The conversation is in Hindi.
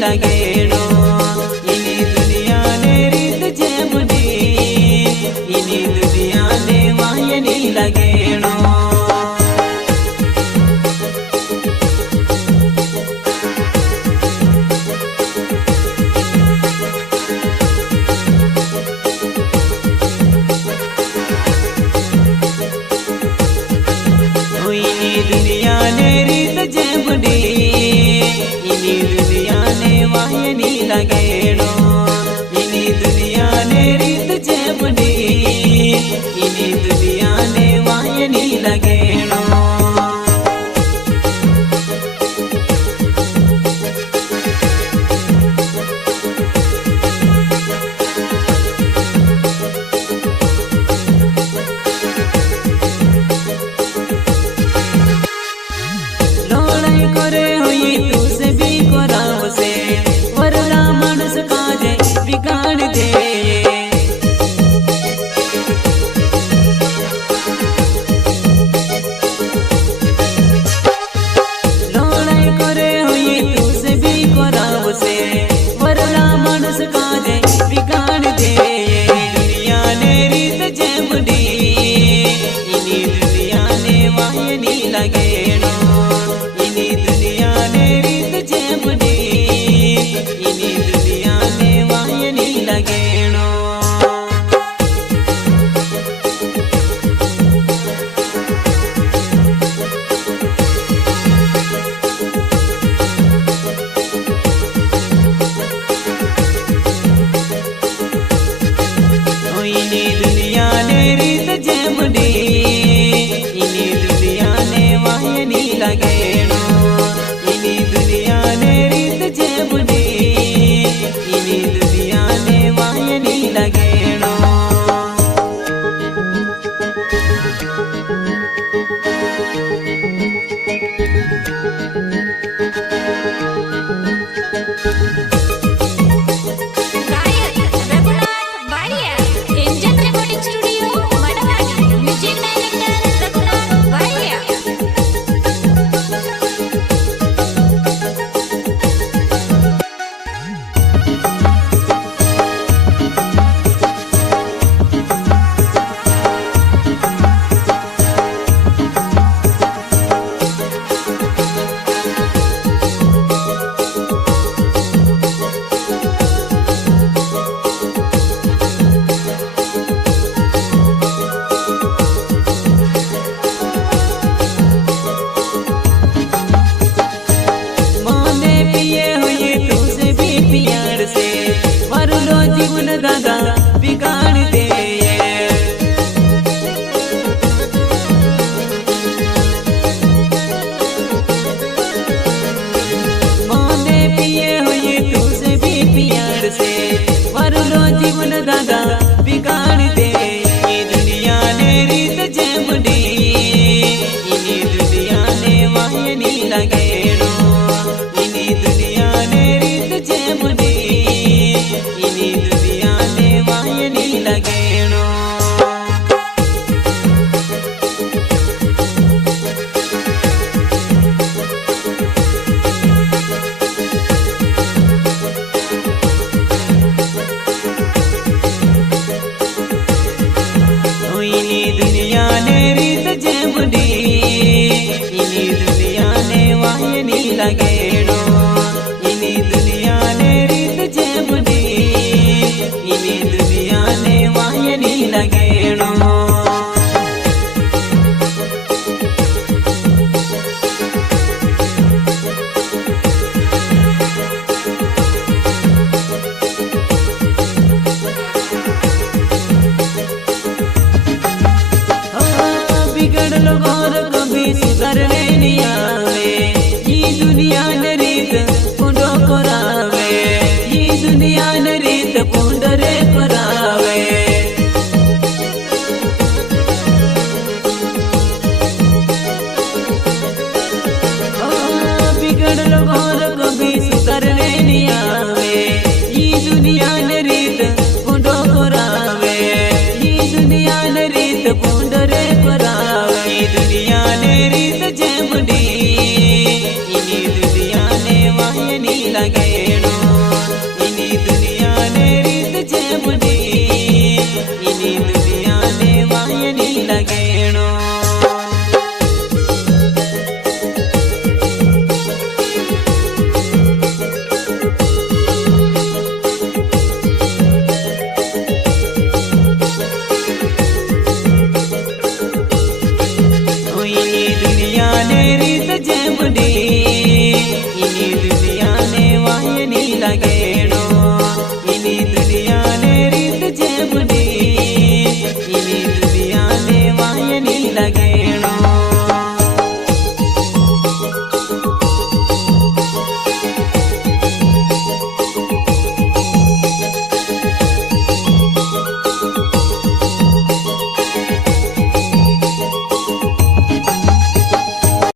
लगेणो इनी दुनिया ने रीत जेबडी इनी दुनिया ने वायनी लगेणो दुनिया ने रीत जेबडी इनी दुनिया ने वायनी लगेणो इनी दुनिया ने रीत जेबडी इनी दुनिया ने वायनी लगेणो लगेणो इनी दुनिया ने रीत जेबडी इनी दुनिया ने वायनी लगेणो इनी दुनिया ने रीत जेबडी इनी दुनिया ने वायनी लगेणो इनी दुनिया ने रीत जेबडी इनी दुनिया ने वायनी लगेणो जीवन दादा बिगाड़ दे मोने पिए हुए तुझसे भी प्यार से वरलो जीवन दादा बिगाड़ दे ये दुनिया ने रीत जेबडी इनी दुनिया ने वायनी लगेणो इनी दुनिया ने रीत जेबडी इनी दुनिया ने वायनी लगेणो इनी दुनिया ने रीत जेबडी इनी दुनिया ने वायनी लगेणो इनी दुनिया ने रीत जेबडी इनी दुनिया ने वायनी लगेणो बिगड़लो घोर कभी सुधरने नहीं आवे ये दुनिया ने रीत पुंडो करावे ये दुनिया ने रीत पुंडरे करावे बिगड़लो घोर कभी सुधरने नहीं आवे ये दुनिया ने रीत पुंडो करावे ये दुनिया ने रीत पुंडरे करावे वायनी लगेणो इनी दुनिया ने रीत जेबनी इनी दुनिया ने वायनी लगेणो।